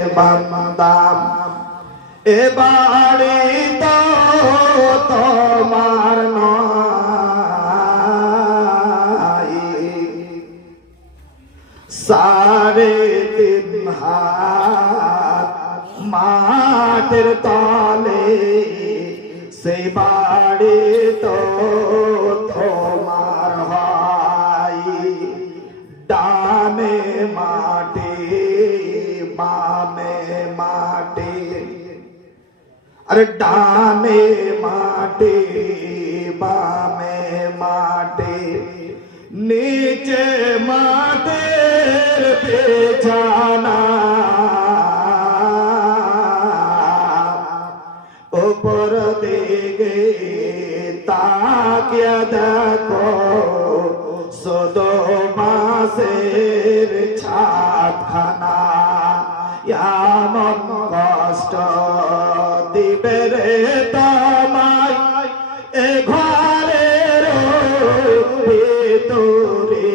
বান্দাম এবারে তো তোমার নাই, সাড়ে তিন হাত মাটির তলে সেই বাড়ি তো তোমার হয়। ডানে মাটি বামে মাটি, আরে ডানে মাটি বামে মাটি, নিচে মাটির বিছানা, উপর দিকে তাকিয়ে দেখো শুধু বাঁশের ছাদখানা। এমন কষ্ট দিবে রে তোমায় এ ঘরের ভিতরে,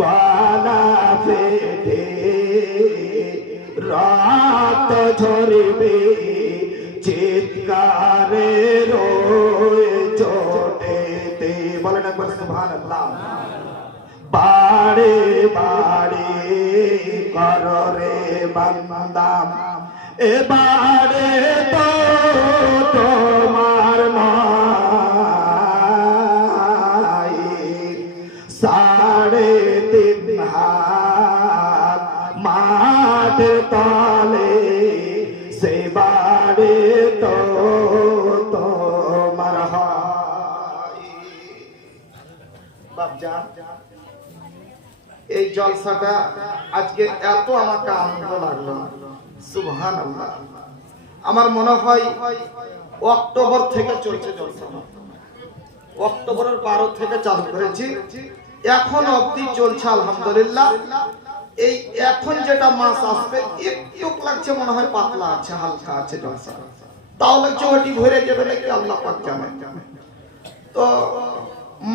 গলা ফেটে রক্ত ঝরবে চিৎকারের চোটেতে। বলেন একবার সুবহানাল্লাহ। বাড়ে বাড়ে করো রে বান্দাম এবারে তো তোমার নাই, সাড়ে তিন হাত মাটির তলে সে বাড়ি তো তোমার হয়। বাপজান, এই জলসাটা আজকে এত আমাকে আনন্দ লাগলো, সুবহানাল্লাহ। আমার মনে হয় অক্টোবর থেকে চলছে জলসা, অক্টোবরের 12 থেকে চালু করেছি, এখন অবধি চলছে আলহামদুলিল্লাহ। এই এখন যেটা মাস আসবে একটু লাগছে মনে হয় পাতলা আছে, হালকা আছে জলসা, তাহলে চৌটি ভরে যাবে নাকি আল্লাহ পাক জানে। তো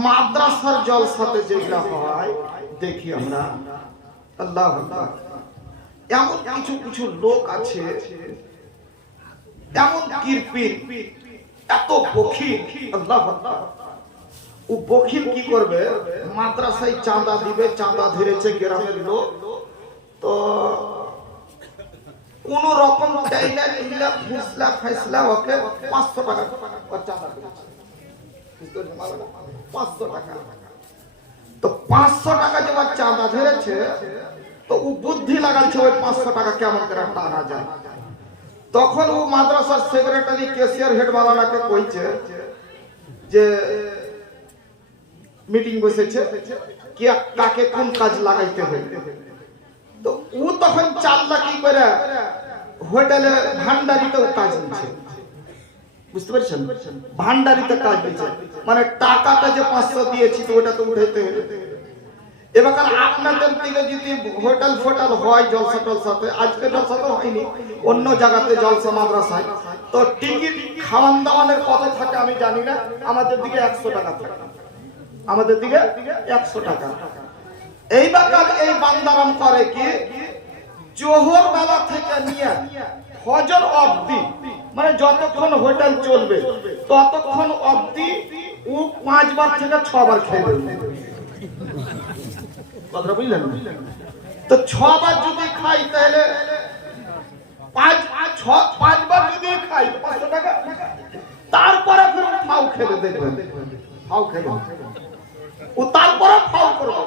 মাদ্রাসার জলসাতে যেটা হয় দেখি আমরা, আল্লাহ আল্লাহ, এমন কিছু কিছু লোক আছে, এমন কিরপিট, এত বখিল, আল্লাহ আল্লাহ। ও বখিল কি করবে, মাদ্রাসায় চাঁদা দিবে, চাঁদা ধরেছে গ্রামের লোক, তো কোন রকম চাইলা চিল্লা ফুসলা ফাইসলা ওকে 500 টাকা চাঁদা দিয়েছে, 500 টাকা। তো 500 টাকা যখন চাঁদা ধরেছে, তো ও বুদ্ধি লাগাচ্ছে ওই 500 টাকা কেমন করে টানা যায়। তখন ও মাদ্রাসার সেক্রেটারি ক্যাশিয়ার হেডওয়ালাকে কইছে যে মিটিং বসেছে, কি কাকে কোন কাজ লাগাইতে হবে। তো ও তখন চালাকি করে হোটেলে ভান্ডারিতে কাজ দিচ্ছে, বুঝতে পারছেন, ভান্ডারিতে কাজ দিচ্ছে, মানে টাকাটা যে 500 দিয়েছি তো ওটা তো উঠাইতে হবে। এবার আপনাদের দিকে যদি হোটেল ফোটেল হয় জলসা টলসাতে, আজকে জলসা তো হয়নি, অন্য জায়গাতে জলসা মাদ্রাসায়, তো টিকিট খাওয়ান দাওয়ানের কত থাকে আমি জানি না, আমাদের দিকে 100 টাকা থাকে, আমাদের দিকে 100 টাকা। এইবার এই বান্দারাম করে কি, জোহর বেলা থেকে নিয়ে ফজর অবধি, মানে যতক্ষণ হোটেল চলবে ততক্ষণ অবধি ও 5 বার থেকে 6 বার খেয়ে নেবে, কথা বুঝলেন। তো 6 বার যদি খাই তাহলে 5 বার যদি খাই 500 টাকা, তারপরে ফের ফাউ খেলে দেখবেন, ফাউ খেলে ও তারপরে ফাউ করবে,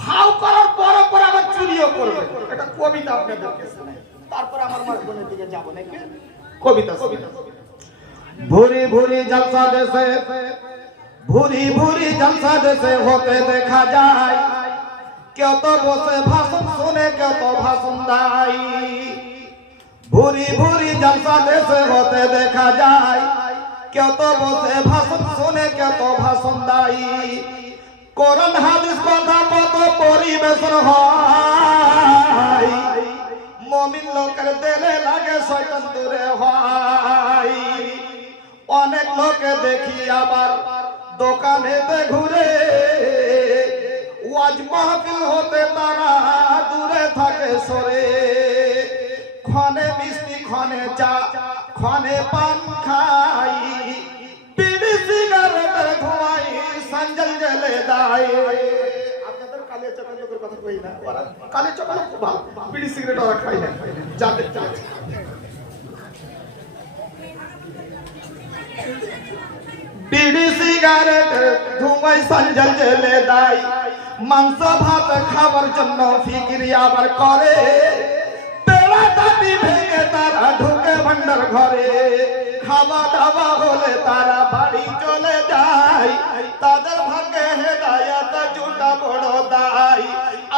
ফাউ করার পরে পরে আবার চুরিও করবে। এটা কবিতা আপনাদেরকে শোনাই, তারপর আমার মাঝখানের দিকে যাব নাকি কবিতা। ভুরি ভুরি জলসা দেশে, ভুরি ভুরি জলসা দেশে হতে দেখা যায়, কেউ তো বসে ভাষণ শুনে কেউ তো ভাষণ দেয়। ভুরি ভুরি জলসা দেশে হতে দেখা যায়, কেউ তো বসে ভাষণ শুনে কেউ তো ভাষণ দেয়। কোরআন হাদিস কথা কত পরিবেশন হয়, মুমিন লোকের দিলে লাগে শয়তান দূরে হয়। অনেক লোকে দেখি আবার দোকানেতে ঘুরে, ওয়াজ মাহফিল হতে তারা দূরে ঘরে সরে ক্ষণে মিষ্টি ক্ষণে চা ক্ষণে পান খাই বিড়ি সিগারেটের ধোঁয়াই সঞ্জল জ্বলে দেয় আপনাদের কালে চকাল লোকের কথা কই না কালে চকাল খুব ভালো বিড়ি সিগারেট ওরা খাই না যাদের চাচ্ছে বিড়ি সিগারেট ধোঁয়ায় সঞ্জল জ্বলে দেয় মাংস ভাত খাবার জন্য ফিকির আবার করে বেলা দাবি ভেঙে তারা ঢুকে ভান্ডার ঘরে খাওয়া দাওয়া হলে তারা বাড়ি চলে যায় তাদের ভাগ্যে হেদায়াত জুটা বড় দায়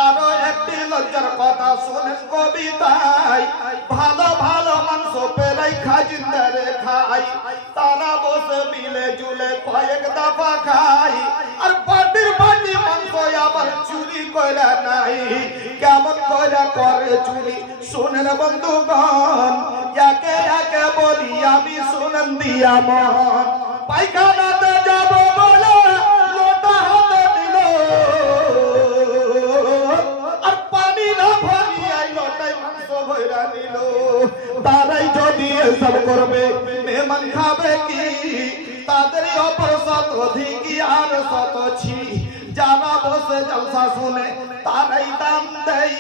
আরো একটি লজ্জার কথা শুনেন কবিতায় ভালো ভালো মাংস পেলাই খাজিন্দারে খাই তারা বসে মিলে জুলে কয়েক দফা খাই আর বাটির বাটি মাংস আবার চুরি করে নাই কেমন করে করে চুরি শুনেন বন্ধুগণ একে একে বলি আমি শুনেন দিয়া মন পায়খানাতে যাব বলে লোটা হাতে দিল আর পানি না ভরিয়াই লোটাই মাংস ভইরা নিল তারাই যদি এসব করবে মেহমান খাবে কি তাদের অপর শত অধিকি আর শত ছি যারা বসে জলসা শুনে তারাই দাম দেয়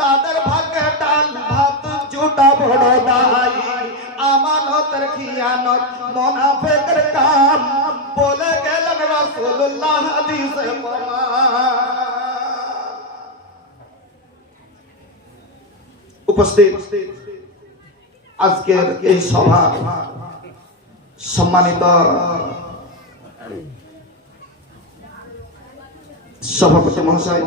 তাদের ভাগ্যে ডাল ভাত জুটা বড় দায় আমানতের খিয়ানত মুনাফিকের কাম বলে গেলেন রাসূলুল্লাহ হাদিসে উপস্থিত আজকের এই সভা সম্মানিত সভাপতি মহাশয়